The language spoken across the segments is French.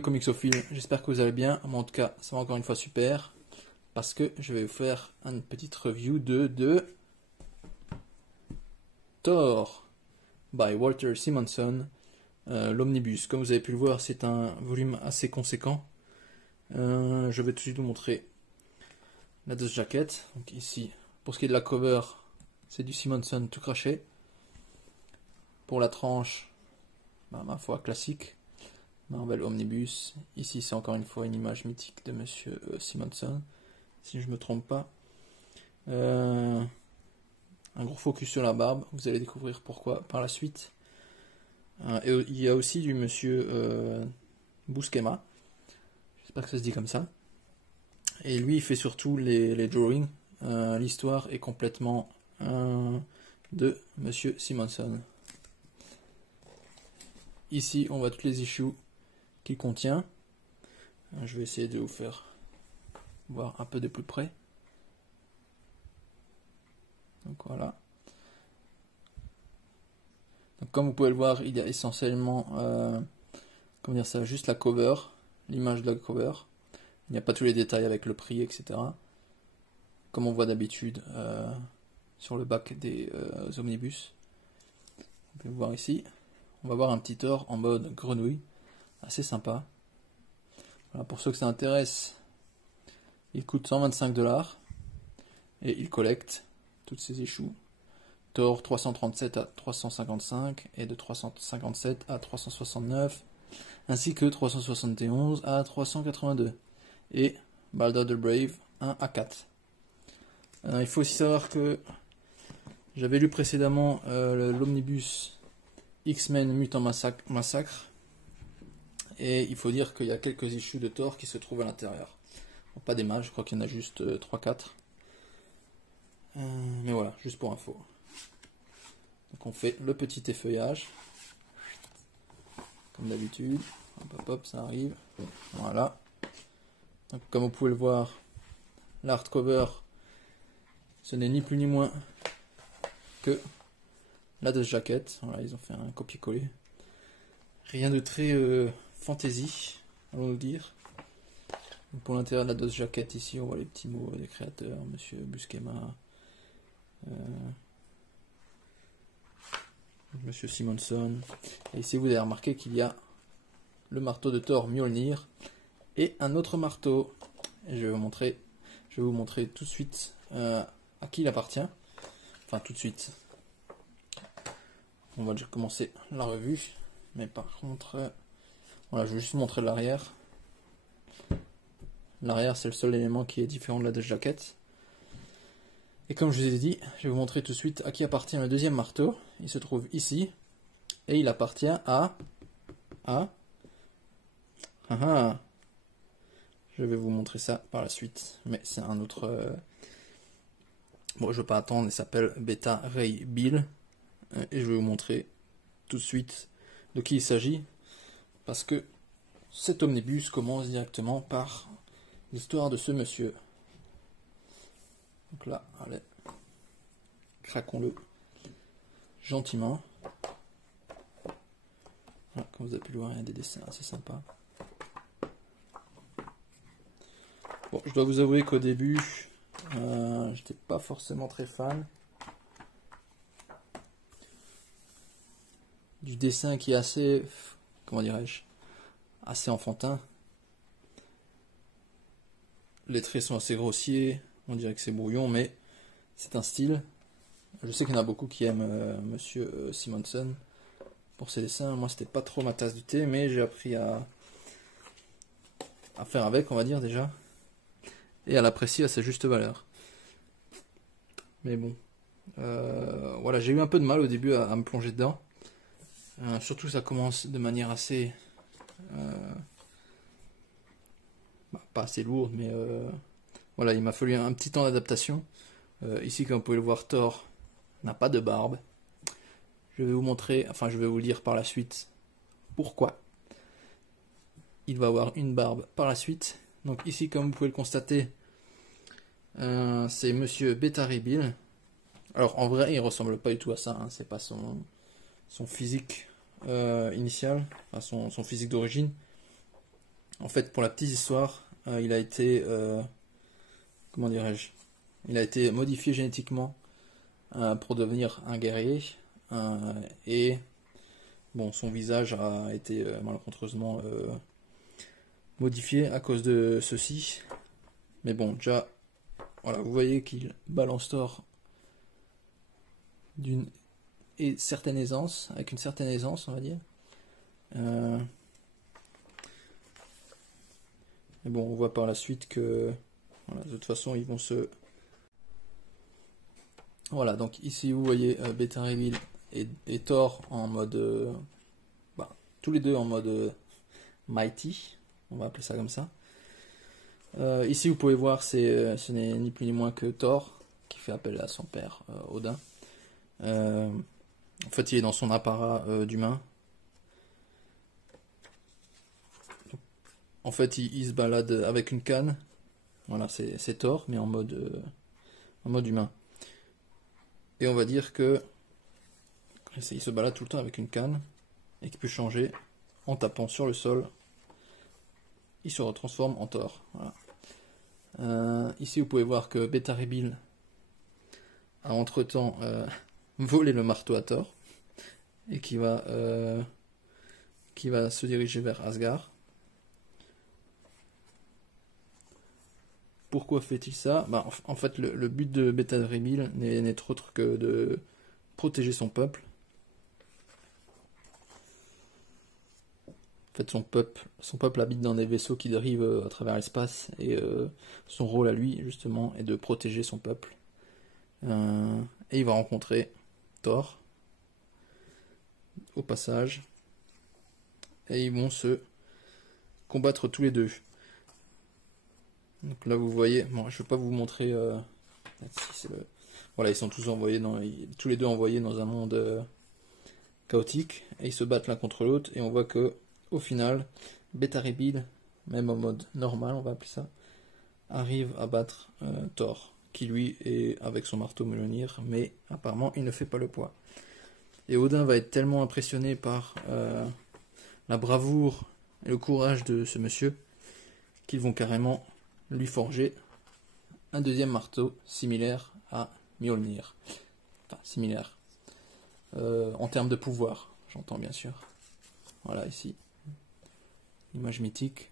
les comicsophiles, j'espère que vous allez bien. Moi en tout cas, ça va encore une fois super. Parce que je vais vous faire une petite review de Thor by Walter Simonson, l'Omnibus. Comme vous avez pu le voir, c'est un volume assez conséquent. Je vais tout de suite vous montrer la dust jacket. Donc ici, pour ce qui est de la cover, c'est du Simonson tout craché. Pour la tranche, ma foi, classique. Marvel Omnibus. Ici, c'est encore une fois une image mythique de Monsieur Simonson, si je ne me trompe pas. Un gros focus sur la barbe, vous allez découvrir pourquoi par la suite. Et il y a aussi du Monsieur Buscema, j'espère que ça se dit comme ça. Et lui, il fait surtout les drawings. L'histoire est complètement de Monsieur Simonson. Ici, on voit toutes les issues qu'il contient. Je vais essayer de vous faire voir un peu de plus près. Donc voilà. Donc, comme vous pouvez le voir, il y a essentiellement comment dire ça, juste la cover, l'image de la cover. Il n'y a pas tous les détails avec le prix, etc. Comme on voit d'habitude sur le bac des omnibus. On peut le voir ici. On va voir un petit Thor en mode grenouille, assez sympa. Voilà, pour ceux que ça intéresse, il coûte 125 $ et il collecte toutes ces issues. Thor 337 à 355 et de 357 à 369, ainsi que 371 à 382 et Balder the Brave 1 à 4. Il faut aussi savoir que j'avais lu précédemment l'omnibus X-Men Mutant Massacre, et il faut dire qu'il y a quelques issues de Thor qui se trouvent à l'intérieur. Bon, pas des mal, je crois qu'il y en a juste 3-4. Mais voilà, juste pour info. Donc on fait le petit effeuillage, comme d'habitude. Hop hop hop, ça arrive. Voilà. Donc comme vous pouvez le voir, l'hardcover, ce n'est ni plus ni moins que la dust jacket. Voilà, ils ont fait un copier-coller. Rien de très fantasy, allons-nous dire. Donc pour l'intérieur de la dust jacket, ici, on voit les petits mots des créateurs, Monsieur Buscema, Monsieur Simonson. Et ici, vous avez remarqué qu'il y a le marteau de Thor Mjolnir et un autre marteau. Et je vais vous montrer tout de suite à qui il appartient. Enfin, tout de suite. On va déjà commencer la revue, mais par contre, voilà, je vais juste vous montrer l'arrière. L'arrière, c'est le seul élément qui est différent de la dust jacket. Et comme je vous ai dit, je vais vous montrer tout de suite à qui appartient le deuxième marteau. Il se trouve ici, et il appartient à je vais vous montrer ça par la suite, mais c'est un autre. Bon, je ne vais pas attendre, il s'appelle Beta Ray Bill. Et je vais vous montrer tout de suite de qui il s'agit, parce que cet omnibus commence directement par l'histoire de ce monsieur. Donc là, allez, craquons-le gentiment. Voilà, comme vous avez pu le voir, il y a des dessins assez sympas. Bon, je dois vous avouer qu'au début, j'étais pas forcément très fan du dessin qui est assez, comment dirais-je, assez enfantin. Les traits sont assez grossiers, on dirait que c'est brouillon, mais c'est un style. Je sais qu'il y en a beaucoup qui aiment Monsieur Simonson pour ses dessins. Moi, c'était pas trop ma tasse de thé, mais j'ai appris à faire avec, on va dire déjà, et à l'apprécier à sa juste valeur. Mais bon, voilà, j'ai eu un peu de mal au début à me plonger dedans. Surtout ça commence de manière assez pas assez lourde, mais voilà, il m'a fallu un petit temps d'adaptation. Ici, comme vous pouvez le voir, Thor n'a pas de barbe. Je vais vous montrer, enfin je vais vous lire par la suite pourquoi il va avoir une barbe par la suite. Donc ici, comme vous pouvez le constater, c'est Monsieur Beta Ray Bill. Alors en vrai, il ressemble pas du tout à ça, hein. C'est pas son physique initial, enfin son physique d'origine. En fait, pour la petite histoire, il a été, comment dirais-je, il a été modifié génétiquement pour devenir un guerrier. Et bon, son visage a été malencontreusement modifié à cause de ceci. Mais bon, déjà, voilà, vous voyez qu'il balance Thor d'une certaine aisance, avec une certaine aisance, on va dire. Mais bon, on voit par la suite que, voilà, de toute façon, ils vont se... Voilà, donc ici, vous voyez Beta Reveal et Thor en mode... tous les deux en mode Mighty, on va appeler ça comme ça. Ici, vous pouvez voir, ce n'est ni plus ni moins que Thor qui fait appel à son père Odin. En fait, il est dans son apparat d'humain. En fait, il se balade avec une canne. Voilà, c'est Thor, mais en mode humain. Et on va dire que il se balade tout le temps avec une canne et qu'il peut changer en tapant sur le sol. Il se retransforme en Thor. Voilà. Ici, vous pouvez voir que Beta Reveal a entre-temps volé le marteau à Thor et qui va se diriger vers Asgard. Pourquoi fait-il ça? En fait, le but de Beta Reveal n'est autre que de protéger son peuple. En fait, son peuple habite dans des vaisseaux qui dérivent à travers l'espace, et son rôle à lui, justement, est de protéger son peuple. Et il va rencontrer Thor, au passage, et ils vont se combattre tous les deux. Donc là, vous voyez, bon, je ne vais pas vous montrer... Voilà, ils sont tous les deux envoyés dans un monde chaotique, et ils se battent l'un contre l'autre, et on voit que au final, Beta Reveal, même en mode normal, on va appeler ça, arrive à battre Thor, qui lui est avec son marteau Mjolnir, mais apparemment il ne fait pas le poids. Et Odin va être tellement impressionné par la bravoure et le courage de ce monsieur qu'ils vont carrément lui forger un deuxième marteau similaire à Mjolnir. Enfin, similaire. En termes de pouvoir, j'entends bien sûr. Voilà, ici. Image mythique.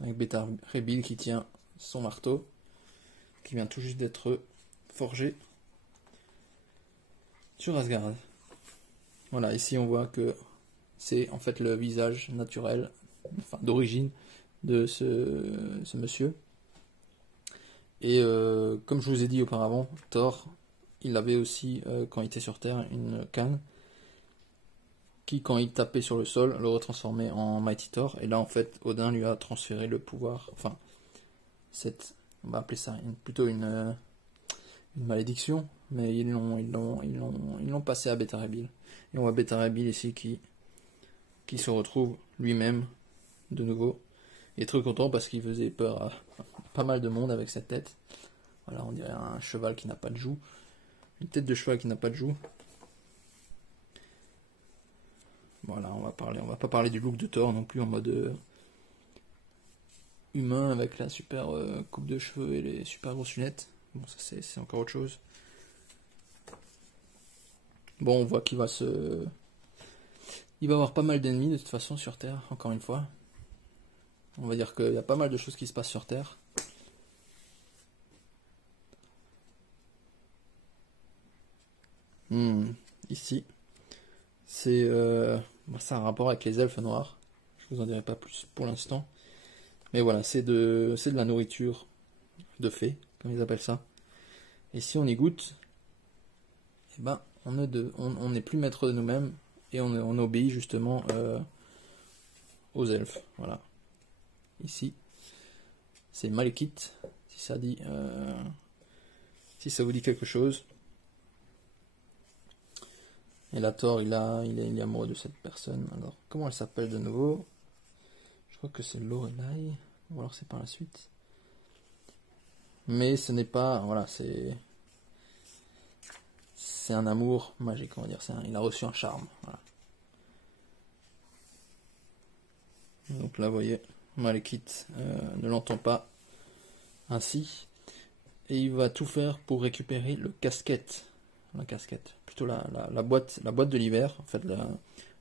Avec Beta Reveal qui tient son marteau, qui vient tout juste d'être forgé sur Asgard. Voilà, ici on voit que c'est en fait le visage naturel, enfin d'origine, de ce monsieur. Et comme je vous ai dit auparavant, Thor, il avait aussi, quand il était sur Terre, une canne qui, quand il tapait sur le sol, le retransformait en Mighty Thor. Et là, en fait, Odin lui a transféré le pouvoir, enfin, on va appeler ça plutôt une malédiction, mais ils l'ont passé à Beta Reveal. Et on voit Beta Reveal ici qui se retrouve lui-même de nouveau. Il est très content parce qu'il faisait peur à pas mal de monde avec cette tête. Voilà, on dirait un cheval qui n'a pas de joue. Une tête de cheval qui n'a pas de joue. Voilà, on va pas parler du look de Thor non plus en mode humain avec la super coupe de cheveux et les super grosses lunettes. Bon, ça c'est encore autre chose. Bon, on voit qu'il va il va avoir pas mal d'ennemis de toute façon sur Terre, encore une fois. On va dire qu'il y a pas mal de choses qui se passent sur Terre. Ici, c'est ça a un rapport avec les elfes noirs. Je vous en dirai pas plus pour l'instant. Mais voilà, c'est de la nourriture de fées, comme ils appellent ça. Et si on y goûte, eh ben, on n'est plus maître de nous-mêmes et on obéit justement aux elfes. Voilà. Ici, c'est Malekith, si ça vous dit quelque chose. Et là, Thor, il est amoureux de cette personne. Alors, comment elle s'appelle de nouveau? Je crois que c'est Lorelai, ou alors c'est par la suite. Mais ce n'est pas, voilà, c'est un amour magique, on va dire. Il a reçu un charme. Voilà. Donc là, vous voyez, Malekith ne l'entend pas ainsi. Et il va tout faire pour récupérer le casquette. La casquette. Plutôt la boîte de l'hiver. En fait,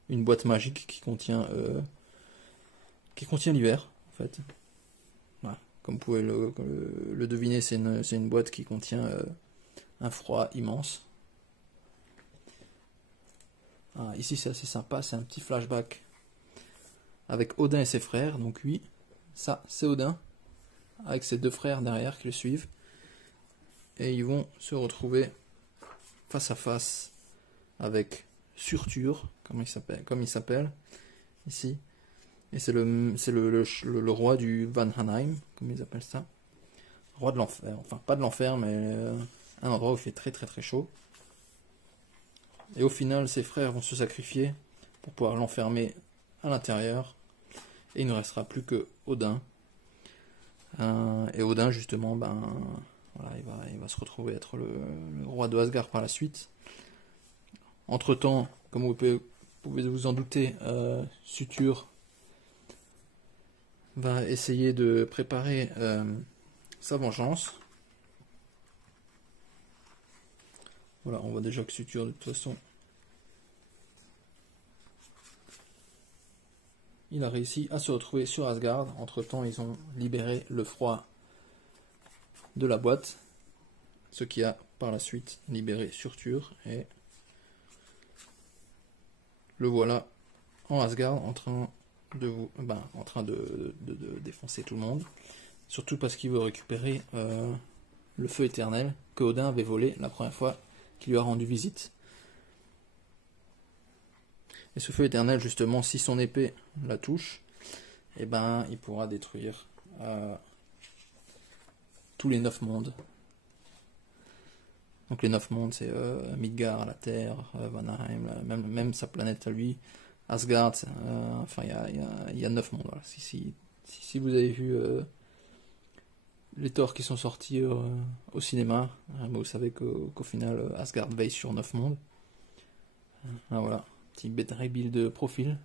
une boîte magique qui contient l'hiver. En fait. Voilà. Comme vous pouvez le deviner, c'est une boîte qui contient un froid immense. Ah, ici c'est assez sympa, c'est un petit flashback avec Odin et ses frères. Donc oui, ça c'est Odin, avec ses deux frères derrière qui le suivent. Et ils vont se retrouver face à face avec Surtur, comme il s'appelle ici. Et c'est le roi du Vanhanheim, comme ils appellent ça. Roi de l'enfer, enfin pas de l'enfer, mais un endroit où il fait très très très chaud. Et au final, ses frères vont se sacrifier pour pouvoir l'enfermer à l'intérieur. Et il ne restera plus que Odin. Et Odin, justement, voilà, il va se retrouver être le roi de Asgard par la suite. Entre-temps, comme vous pouvez vous en douter, Surtur va essayer de préparer sa vengeance. Voilà, on voit déjà que Surtur, de toute façon, il a réussi à se retrouver sur Asgard. Entre temps, ils ont libéré le froid de la boîte, ce qui a par la suite libéré Surtur. Et le voilà en Asgard en train de défoncer tout le monde. Surtout parce qu'il veut récupérer le feu éternel que Odin avait volé la première fois qu'il lui a rendu visite. Et ce feu éternel, justement, si son épée la touche, il pourra détruire tous les 9 mondes. Donc les 9 mondes, c'est Midgard, la Terre, Vanheim, même sa planète à lui, Asgard, enfin il y a 9 mondes. Voilà. Si vous avez vu les Thor qui sont sortis au cinéma, vous savez qu'au final, Asgard veille sur 9 mondes. Voilà. Petit bêta rebuild de profil.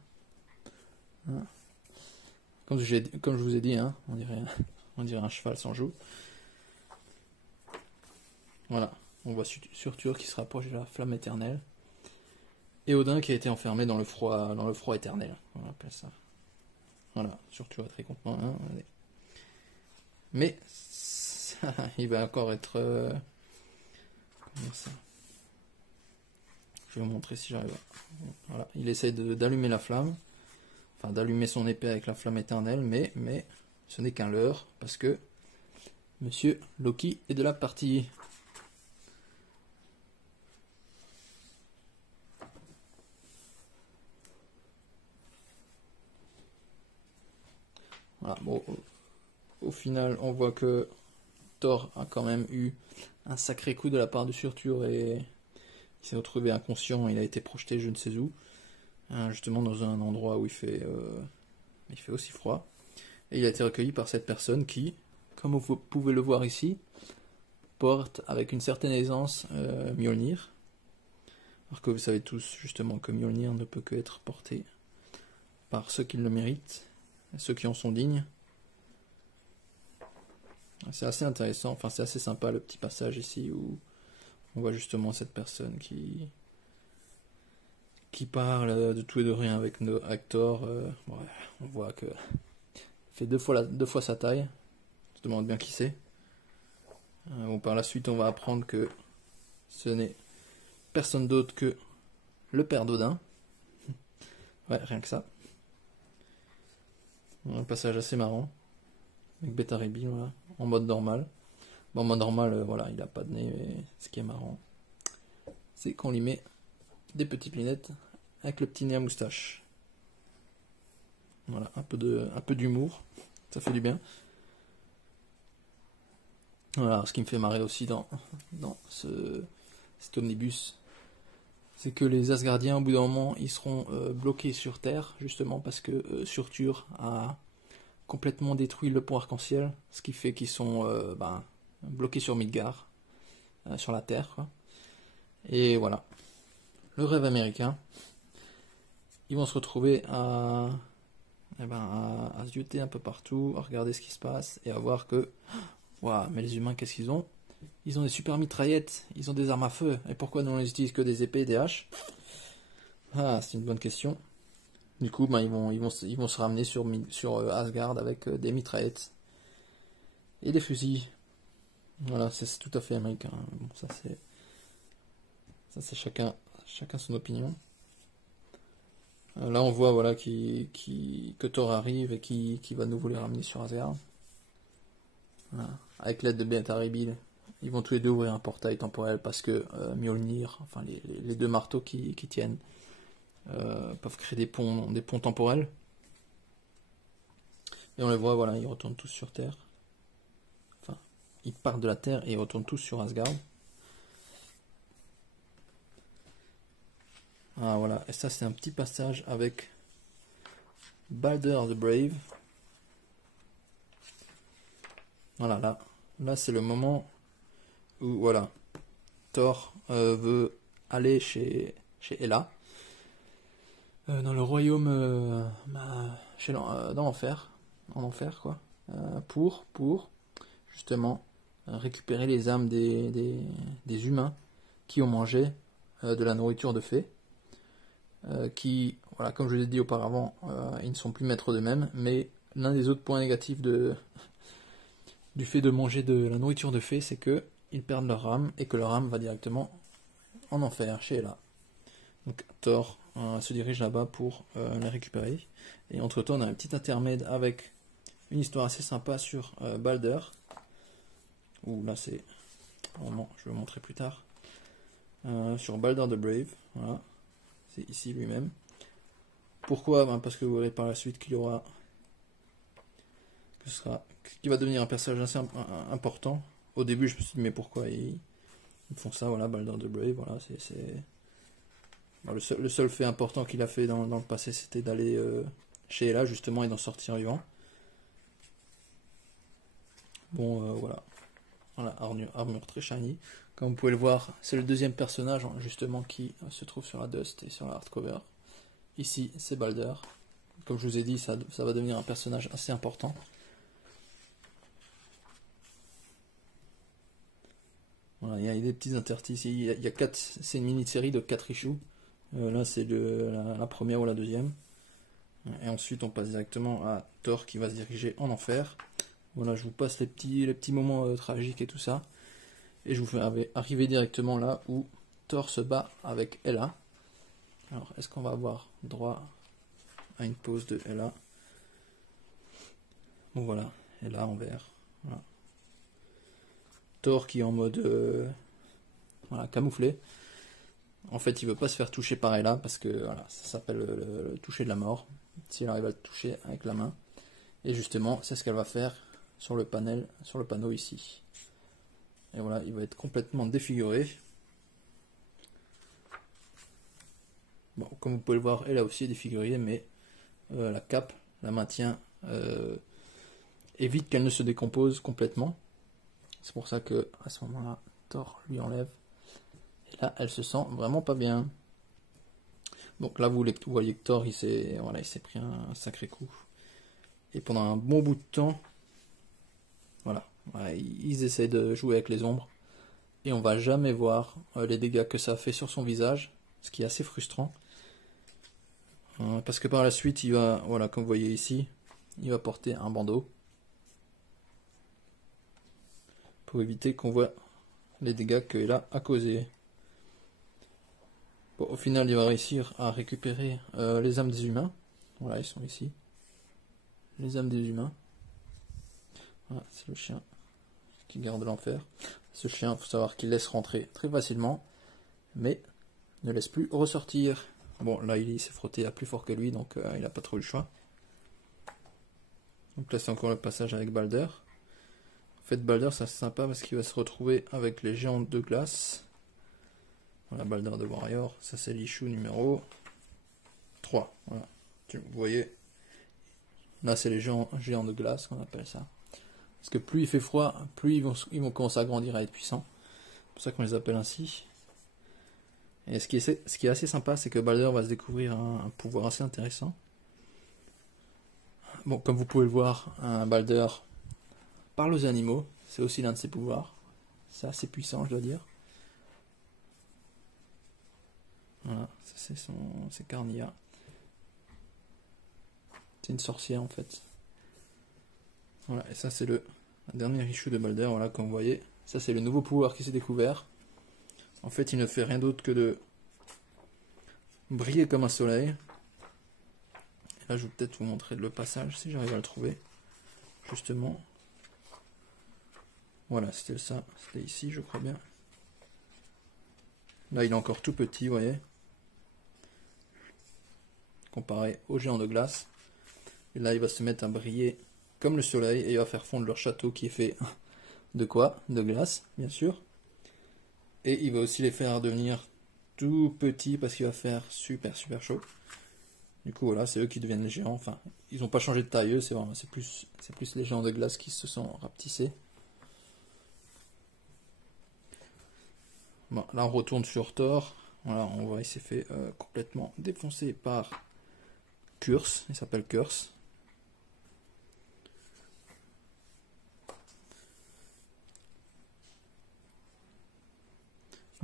Comme je vous ai dit, hein, on dirait un cheval sans joue. Voilà, on voit Surtur qui se rapproche de la flamme éternelle. Et Odin qui a été enfermé dans le froid éternel. On appelle ça. Voilà, Surtur est très content. Hein, mais il va encore être. Comment ça ? Je vais vous montrer si j'arrive. Voilà, il essaie d'allumer la flamme, enfin d'allumer son épée avec la flamme éternelle, mais ce n'est qu'un leurre parce que Monsieur Loki est de la partie. Voilà, bon, au final, on voit que Thor a quand même eu un sacré coup de la part de Surtur et il s'est retrouvé inconscient, il a été projeté je ne sais où, justement dans un endroit où il fait aussi froid. Et il a été recueilli par cette personne qui, comme vous pouvez le voir ici, porte avec une certaine aisance Mjolnir. Alors que vous savez tous justement que Mjolnir ne peut que être porté par ceux qui le méritent, ceux qui en sont dignes. C'est assez intéressant, enfin c'est assez sympa le petit passage ici où on voit justement cette personne qui parle de tout et de rien avec Thor. On voit que fait deux fois sa taille. On se demande bien qui c'est. Par la suite, on va apprendre que ce n'est personne d'autre que le père d'Odin. Ouais, rien que ça. Un passage assez marrant. Avec Beta Ray Bill, voilà, en mode normal. Bon, en mode normal, voilà, il a pas de nez, mais ce qui est marrant, c'est qu'on lui met des petites lunettes avec le petit nez à moustache. Voilà, un peu d'humour, ça fait du bien. Voilà, ce qui me fait marrer aussi dans cet omnibus, c'est que les Asgardiens, au bout d'un moment, ils seront bloqués sur Terre, justement parce que Surtur a complètement détruit le pont arc-en-ciel, ce qui fait qu'ils sont bloqués sur Midgard, sur la Terre, quoi. Et voilà, le rêve américain. Ils vont se retrouver à eh ben, à se jeter un peu partout, à regarder ce qui se passe et à voir que, waouh, mais les humains, qu'est-ce qu'ils ont? Ils ont des super mitraillettes, ils ont des armes à feu. Et pourquoi nous on utilise que des épées et des haches? Ah, c'est une bonne question. Du coup, ben, ils vont se ramener sur Asgard avec des mitraillettes et des fusils. Voilà, c'est tout à fait américain. Bon, ça c'est chacun son opinion. Là, on voit voilà que Thor arrive et qui va de nouveau les ramener sur Asgard. Voilà. Avec l'aide de Beta Ray Bill, ils vont tous les deux ouvrir un portail temporel parce que Mjolnir, enfin les deux marteaux qui tiennent, peuvent créer des ponts temporels. Et on les voit, voilà, ils retournent tous sur Terre. Enfin, ils partent de la Terre et ils retournent tous sur Asgard. Ah voilà, et ça c'est un petit passage avec Balder the Brave. Voilà, là c'est le moment où voilà, Thor veut aller chez Hela, dans le royaume dans l'enfer, en enfer quoi, pour justement récupérer les âmes des humains qui ont mangé de la nourriture de fées. Qui, voilà, comme je l'ai dit auparavant, ils ne sont plus maîtres d'eux-mêmes, mais l'un des autres points négatifs du fait de manger de la nourriture de fées, c'est que ils perdent leur âme et que leur âme va directement en enfer, chez Hela. Donc Thor se dirige là-bas pour les récupérer. Et entre-temps, on a un petit intermède avec une histoire assez sympa sur Balder. Ouh, là c'est... Vraiment, je vais vous montrer plus tard. Sur Balder the Brave, voilà. C'est ici lui-même. Pourquoi? Ben parce que vous verrez par la suite qu'il y aura... qu'il va devenir un personnage assez important. Au début, je me suis dit, mais pourquoi ils font ça? Voilà, Balder the Brave, voilà, c'est... Ben, le seul fait important qu'il a fait dans le passé, c'était d'aller chez Hela, justement, et d'en sortir vivant. Bon, voilà. Voilà, armure très shiny. Comme vous pouvez le voir, c'est le deuxième personnage justement qui se trouve sur la Dust et sur la hardcover. Ici, c'est Balder. Comme je vous ai dit, ça va devenir un personnage assez important. Voilà, il y a des petits interstices. Il y a 4, c'est une mini-série de 4 issues. Là, c'est la première ou la deuxième. Et ensuite, on passe directement à Thor qui va se diriger en enfer. Voilà, je vous passe les petits moments tragiques et tout ça. Et je vous fais arriver directement là où Thor se bat avec Hela. Alors, est-ce qu'on va avoir droit à une pause de Hela? Bon voilà, Hela en vert. Voilà. Thor qui est en mode voilà, camouflé. En fait, il veut pas se faire toucher par Hela parce que voilà, ça s'appelle le toucher de la mort. S'il arrive à le toucher avec la main. Et justement, c'est ce qu'elle va faire sur le panneau ici. Et voilà, il va être complètement défiguré. Bon, comme vous pouvez le voir, elle a aussi défiguré, mais la cape la maintient, évite qu'elle ne se décompose complètement. C'est pour ça que à ce moment-là, Thor lui enlève. Et là, elle se sent vraiment pas bien. Donc là, vous voyez que Thor, il s'est pris un sacré coup. Et pendant un bon bout de temps, voilà, ils essaient de jouer avec les ombres. Et on va jamais voir les dégâts que ça fait sur son visage, ce qui est assez frustrant. Parce que par la suite, il va, voilà, comme vous voyez ici, il va porter un bandeau. Pour éviter qu'on voit les dégâts qu'il a causés. Bon, au final, il va réussir à récupérer les âmes des humains. Voilà, ils sont ici. Les âmes des humains. Voilà, c'est le chien qui garde l'enfer. Ce chien, il faut savoir qu'il laisse rentrer très facilement, mais ne laisse plus ressortir. Bon, là, il s'est frotté à plus fort que lui, donc il n'a pas trop eu le choix. Donc là, c'est encore le passage avec Balder. En fait, Balder, ça c'est sympa parce qu'il va se retrouver avec les géants de glace. Voilà, Balder de Warrior. Ça, c'est l'issue numéro 3. Voilà. Vous voyez, là, c'est les géants de glace qu'on appelle ça. Parce que plus il fait froid, plus ils vont commencer à grandir, à être puissants. C'est pour ça qu'on les appelle ainsi. Et ce qui est assez sympa, c'est que Balder va se découvrir un pouvoir assez intéressant. Bon, comme vous pouvez le voir, un Balder parle aux animaux, c'est aussi l'un de ses pouvoirs. C'est assez puissant, je dois dire. Voilà, ça c'est Carnia. C'est une sorcière en fait. Voilà, et ça c'est le dernier issue de Balder, voilà, comme vous voyez. Ça c'est le nouveau pouvoir qui s'est découvert. En fait, il ne fait rien d'autre que de briller comme un soleil. Et là, je vais peut-être vous montrer le passage, si j'arrive à le trouver. Justement. Voilà, c'était ça. C'était ici, je crois bien. Là, il est encore tout petit, vous voyez. Comparé au géant de glace. Et là, il va se mettre à briller comme le soleil. Et il va faire fondre leur château qui est fait de quoi? De glace, bien sûr. Et il va aussi les faire devenir tout petits parce qu'il va faire super chaud. Du coup voilà, c'est eux qui deviennent les géants. Enfin, ils n'ont pas changé de taille, c'est plus les géants de glace qui se sont rapetissés. Bon, là on retourne sur Thor. Voilà, on voit il s'est fait complètement défoncer par Curse. Il s'appelle Curse.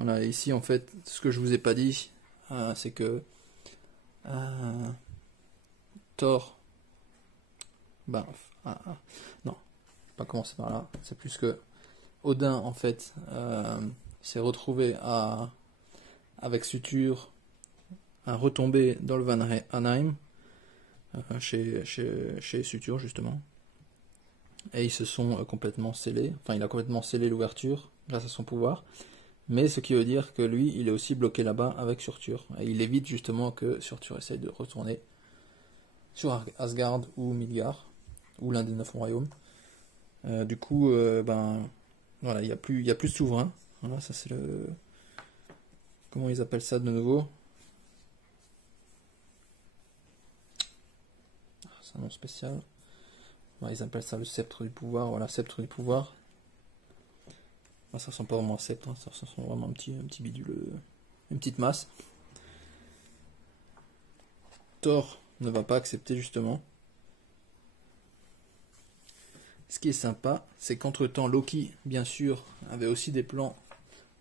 Voilà, et ici en fait, ce que je vous ai pas dit, c'est que Thor, non, pas commencer par là, c'est plus que Odin en fait s'est retrouvé avec Surtur à retomber dans le Valheim chez Surtur justement, et ils se sont complètement scellés, enfin il a complètement scellé l'ouverture grâce à son pouvoir. Mais ce qui veut dire que lui, il est aussi bloqué là-bas avec Surtur. Et il évite justement que Surtur essaye de retourner sur Asgard ou Midgard, ou l'un des 9 royaumes. Du coup, ben voilà, il y a plus de souverain. Voilà, ça c'est le... Comment ils appellent ça de nouveau? C'est un nom spécial. Voilà, ils appellent ça le sceptre du pouvoir. Voilà, sceptre du pouvoir. Ah, ça ressemble pas vraiment à un sceptre, hein. Ça ressemble vraiment à un petit bidule, une petite masse. Thor ne va pas accepter justement. Ce qui est sympa, c'est qu'entre-temps, Loki, bien sûr, avait aussi des plans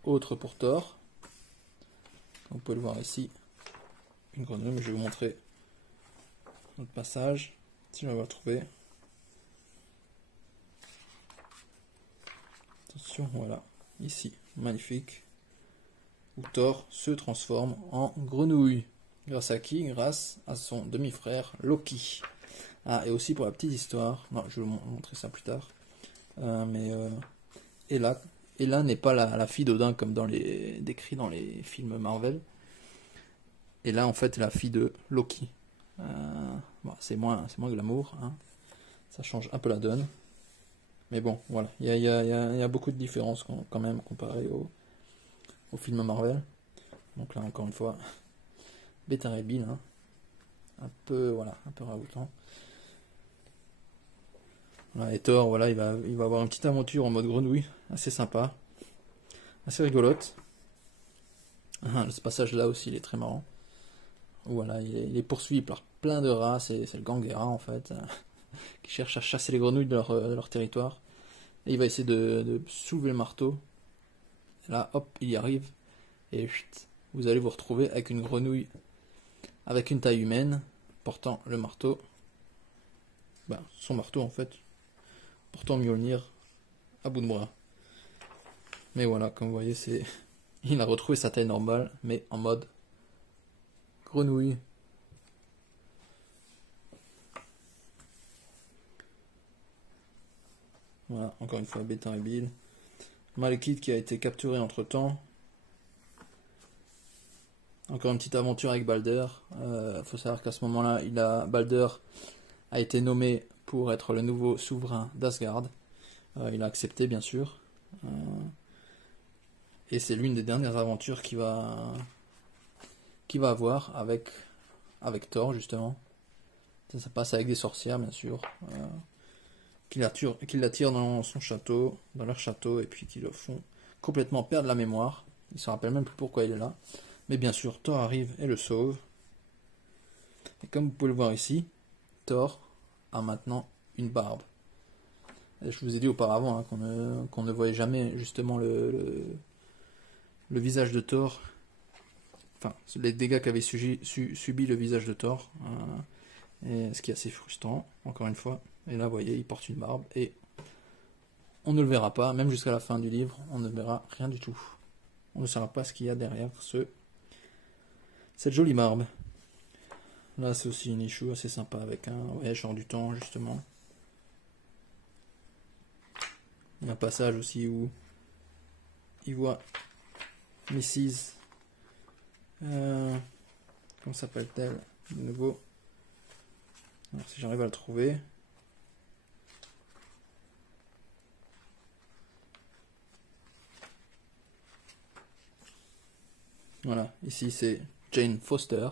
autres pour Thor. Comme vous pouvez le voir ici, une grenouille, mais je vais vous montrer notre passage, si je vais le trouver. Attention, voilà, ici, magnifique, où Thor se transforme en grenouille. Grâce à qui? Grâce à son demi-frère Loki. Ah, et aussi pour la petite histoire, non, je vais vous montrer ça plus tard, Hela n'est pas la fille d'Odin comme décrit dans les films Marvel. Hela en fait est la fille de Loki. Bon, c'est moins glamour, hein. Ça change un peu la donne. Mais bon, voilà, il y a beaucoup de différences quand même comparé au film Marvel. Donc là, encore une fois, Beta Ray Bill, hein. Un peu ragoûtant. Voilà, et Thor, voilà, il va avoir une petite aventure en mode grenouille, assez sympa, assez rigolote. Ce passage là aussi, il est très marrant. Voilà, il est poursuivi par plein de rats, c'est le Ganguera en fait, qui cherche à chasser les grenouilles de leur territoire. Et il va essayer de soulever le marteau. Et là, hop, il y arrive. Et chut, vous allez vous retrouver avec une grenouille avec une taille humaine, portant le marteau. Ben, son marteau en fait, portant Mjolnir à bout de bras. Mais voilà, comme vous voyez, il a retrouvé sa taille normale, mais en mode grenouille. Voilà, encore une fois, Beta Ray Bill. Malekith qui a été capturé entre temps. Encore une petite aventure avec Balder. Faut savoir qu'à ce moment-là, Balder a été nommé pour être le nouveau souverain d'Asgard. Il a accepté, bien sûr. Et c'est l'une des dernières aventures qu'il va avoir avec Thor, justement. Ça passe avec des sorcières, bien sûr. Qui l'attirent dans son château, dans leur château, et puis qui le font complètement perdre la mémoire. Il ne se rappelle même plus pourquoi il est là. Mais bien sûr, Thor arrive et le sauve. Et comme vous pouvez le voir ici, Thor a maintenant une barbe. Et je vous ai dit auparavant hein, qu'on ne voyait jamais justement le visage de Thor, enfin les dégâts qu'avait subi le visage de Thor, et ce qui est assez frustrant, encore une fois. Et là, vous voyez, il porte une barbe, et on ne le verra pas, même jusqu'à la fin du livre, on ne verra rien du tout. On ne saura pas ce qu'il y a derrière cette jolie barbe. Là, c'est aussi une issue assez sympa avec un voyageur du temps, justement. Il y a un passage aussi où il voit Mrs. Comment s'appelle-t-elle de nouveau? Alors, si j'arrive à le trouver. Voilà, ici c'est Jane Foster.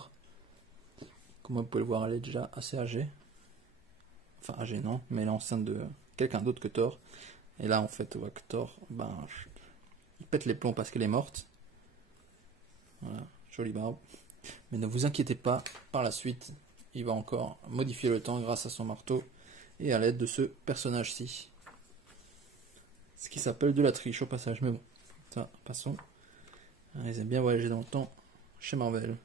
Comme vous pouvez le voir, elle est déjà assez âgée. Enfin, âgée non, mais elle est enceinte de quelqu'un d'autre que Thor. Et là, en fait, on voit que Thor, il pète les plombs parce qu'elle est morte. Voilà, jolie barbe. Mais ne vous inquiétez pas, par la suite, il va encore modifier le temps grâce à son marteau et à l'aide de ce personnage-ci. Ce qui s'appelle de la triche au passage, mais bon, ça, passons. Ils aiment bien voyager dans le temps chez Marvel.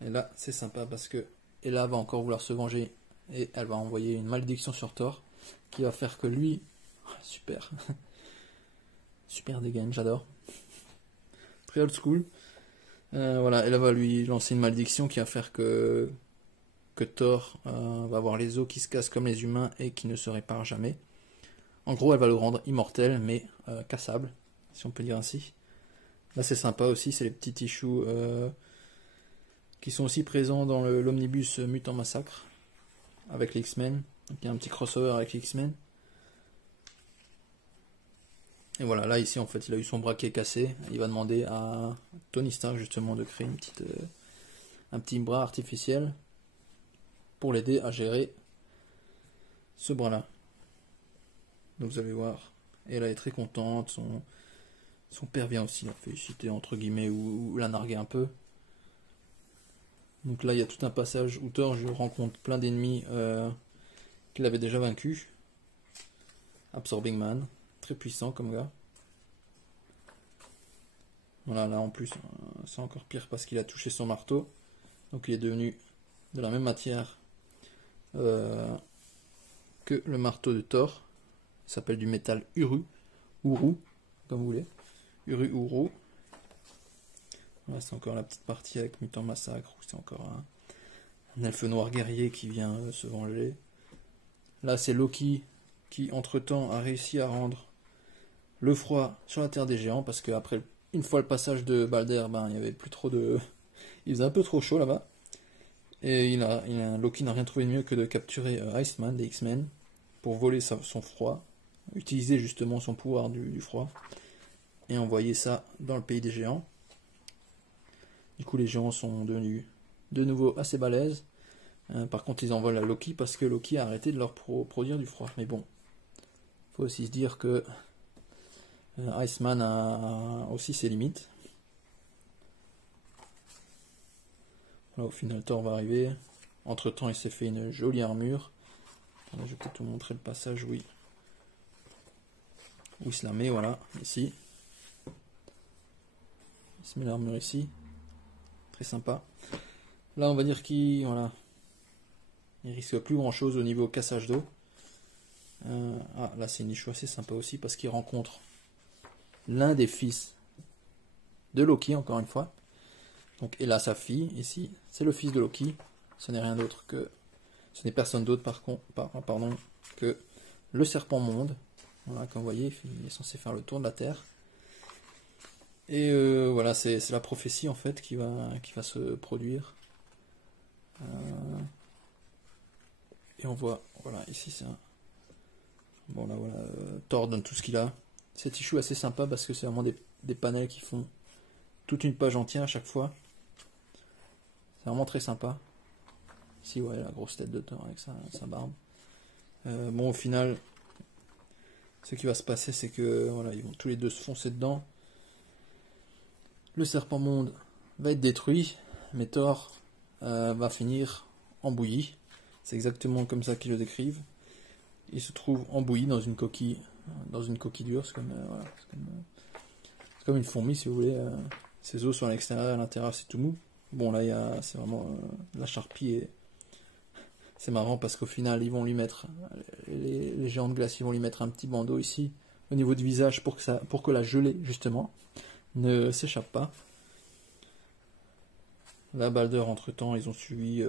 Et là, c'est sympa parce que Ella va encore vouloir se venger et elle va envoyer une malédiction sur Thor qui va faire que lui, super, super dégaine, j'adore. Très old school. Voilà, Ella va lui lancer une malédiction qui va faire que Thor va avoir les os qui se cassent comme les humains et qui ne se réparent jamais. En gros, elle va le rendre immortel mais cassable, si on peut dire ainsi. Là, c'est sympa aussi, c'est les petits issues qui sont aussi présents dans l'omnibus Mutant Massacre avec les X-Men. Donc il y a un petit crossover avec les X-Men. Et voilà, là ici en fait il a eu son bras qui est cassé. Il va demander à Tony Stark justement de créer un petit bras artificiel pour l'aider à gérer ce bras là. Donc vous allez voir. Et elle est très contente. Son père vient aussi la féliciter entre guillemets ou la narguer un peu. Donc là il y a tout un passage où Thor rencontre plein d'ennemis qu'il avait déjà vaincus. Absorbing Man, très puissant comme gars. Voilà, là en plus c'est encore pire parce qu'il a touché son marteau. Donc il est devenu de la même matière que le marteau de Thor. Il s'appelle du métal Uru, comme vous voulez. Uru. Voilà, c'est encore la petite partie avec Mutant Massacre, où c'est encore un elfe noir guerrier qui vient se venger. Là, c'est Loki qui, entre-temps, a réussi à rendre le froid sur la Terre des Géants, parce qu'après, une fois le passage de Balder, il y avait plus trop de... Il faisait un peu trop chaud là-bas. Et Loki n'a rien trouvé de mieux que de capturer Iceman, des X-Men, pour voler son froid, utiliser justement son pouvoir du froid, et envoyer ça dans le pays des géants. Du coup, les géants sont devenus de nouveau assez balèzes. Par contre, ils envoient à Loki parce que Loki a arrêté de leur produire du froid. Mais bon, il faut aussi se dire que Iceman a aussi ses limites. Voilà, au final, Thor va arriver. Entre temps, il s'est fait une jolie armure. Attendez, je vais peut-être vous montrer le passage où il se la met. Voilà, ici. Il se met l'armure ici. Très sympa. Là, on va dire qu'il risque plus grand chose au niveau cassage d'eau. Là, c'est une issue assez sympa aussi parce qu'il rencontre l'un des fils de Loki, encore une fois. Donc, et là, sa fille, ici, c'est le fils de Loki. Ce n'est rien d'autre que. Ce n'est personne d'autre, que le serpent monde. Voilà, comme vous voyez, il est censé faire le tour de la Terre. Et voilà, c'est la prophétie en fait qui va se produire. Et on voit, voilà, ici c'est un. Bon là voilà, Thor donne tout ce qu'il a. Cette issue est assez sympa parce que c'est vraiment des panels qui font toute une page entière à chaque fois. C'est vraiment très sympa. Ici, ouais, la grosse tête de Thor avec sa barbe. Bon, au final, ce qui va se passer, c'est que voilà, ils vont tous les deux se foncer dedans. Le serpent monde va être détruit, mais Thor va finir en bouillie. C'est exactement comme ça qu'ils le décrivent. Il se trouve embouilli dans une coquille dure. C'est comme, voilà, c'est comme une fourmi, si vous voulez. Ses os sont à l'extérieur, à l'intérieur c'est tout mou. Bon là c'est vraiment la charpie et c'est marrant parce qu'au final ils vont lui mettre les géants de glace, ils vont lui mettre un petit bandeau ici au niveau du visage pour que la gelée justement ne s'échappe pas. Là Balder entre temps ils ont suivi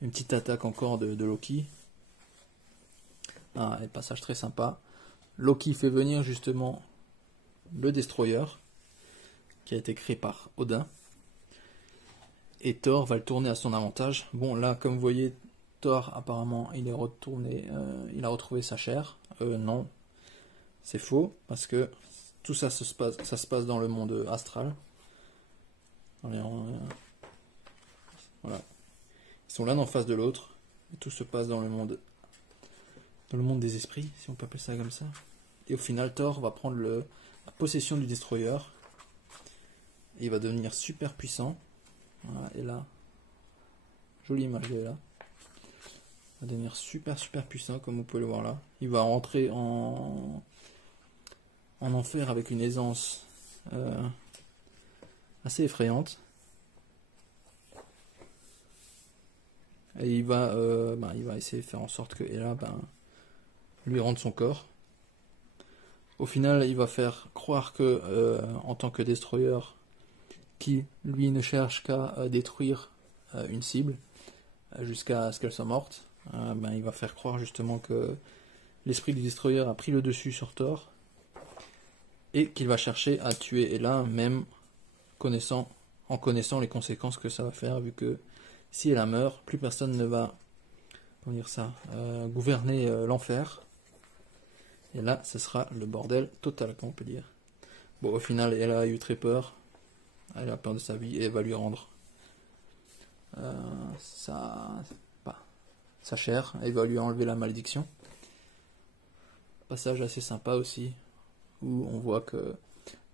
une petite attaque encore de Loki. Un passage très sympa. Loki fait venir justement le Destroyer qui a été créé par Odin. Et Thor va le tourner à son avantage. Bon là comme vous voyez, Thor apparemment il est retourné, il a retrouvé sa chair. Non, c'est faux parce que tout ça se passe dans le monde astral. Voilà. Ils sont l'un en face de l'autre. Et tout se passe dans le monde des esprits, si on peut appeler ça comme ça. Et au final, Thor va prendre la possession du Destroyer. Et il va devenir super puissant. Voilà, et là, jolie image de là. Il va devenir super puissant, comme vous pouvez le voir là. Il va rentrer en enfer avec une aisance assez effrayante. Et il va essayer de faire en sorte que Hela lui rende son corps. Au final, il va faire croire que, en tant que Destroyer, qui lui ne cherche qu'à détruire une cible jusqu'à ce qu'elle soit morte, il va faire croire justement que l'esprit du Destroyer a pris le dessus sur Thor et qu'il va chercher à tuer Hela, même en connaissant les conséquences que ça va faire, vu que si Hela meurt, plus personne ne va gouverner l'enfer. Et là, ce sera le bordel total, comme on peut dire. Bon, au final, Hela a eu très peur. Elle a peur de sa vie et elle va lui rendre sa chair. Elle va lui enlever la malédiction. Passage assez sympa aussi, où on voit que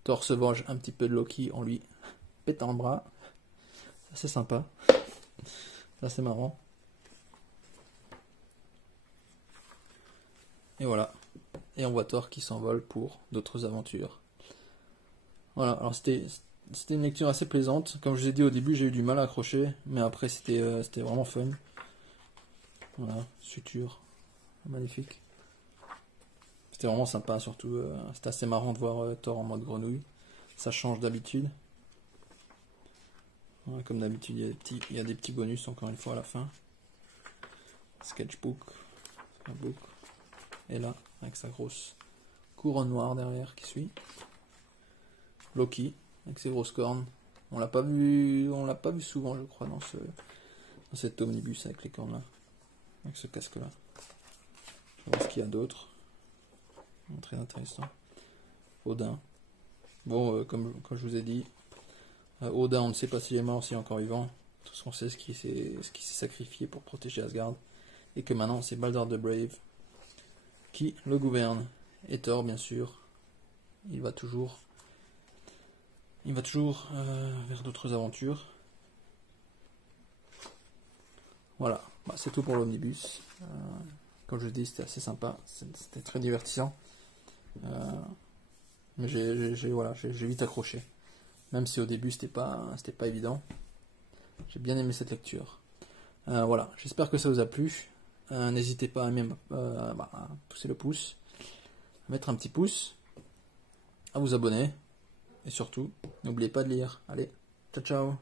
Thor se venge un petit peu de Loki en lui pétant le bras. C'est assez sympa. C'est assez marrant. Et voilà. Et on voit Thor qui s'envole pour d'autres aventures. Voilà, alors c'était une lecture assez plaisante. Comme je vous ai dit au début, j'ai eu du mal à accrocher, mais après c'était vraiment fun. Voilà, suture, magnifique. C'était vraiment sympa, surtout c'était assez marrant de voir Thor en mode grenouille. Ça change d'habitude. Voilà, comme d'habitude, il y a des petits bonus encore une fois à la fin. Sketchbook, un book. Et là, avec sa grosse couronne noire derrière qui suit. Loki, avec ses grosses cornes. On l'a pas vu souvent, je crois, dans cet omnibus avec les cornes là. Avec ce casque là. Je vais voir ce qu'il y a d'autre. Très intéressant. Odin. Bon, comme je vous ai dit, Odin, on ne sait pas s'il est mort, s'il est encore vivant. Tout ce qu'on sait, c'est qu'il s'est sacrifié pour protéger Asgard. Et que maintenant, c'est Balder the Brave qui le gouverne. Et Thor, bien sûr, il va toujours vers d'autres aventures. Voilà, c'est tout pour l'omnibus. Comme je dis, c'était assez sympa, c'était très divertissant. Mais j'ai vite accroché. Même si au début c'était pas évident. J'ai bien aimé cette lecture. Voilà, j'espère que ça vous a plu. N'hésitez pas à pousser le pouce, à mettre un petit pouce, à vous abonner. Et surtout, n'oubliez pas de lire. Allez, ciao ciao.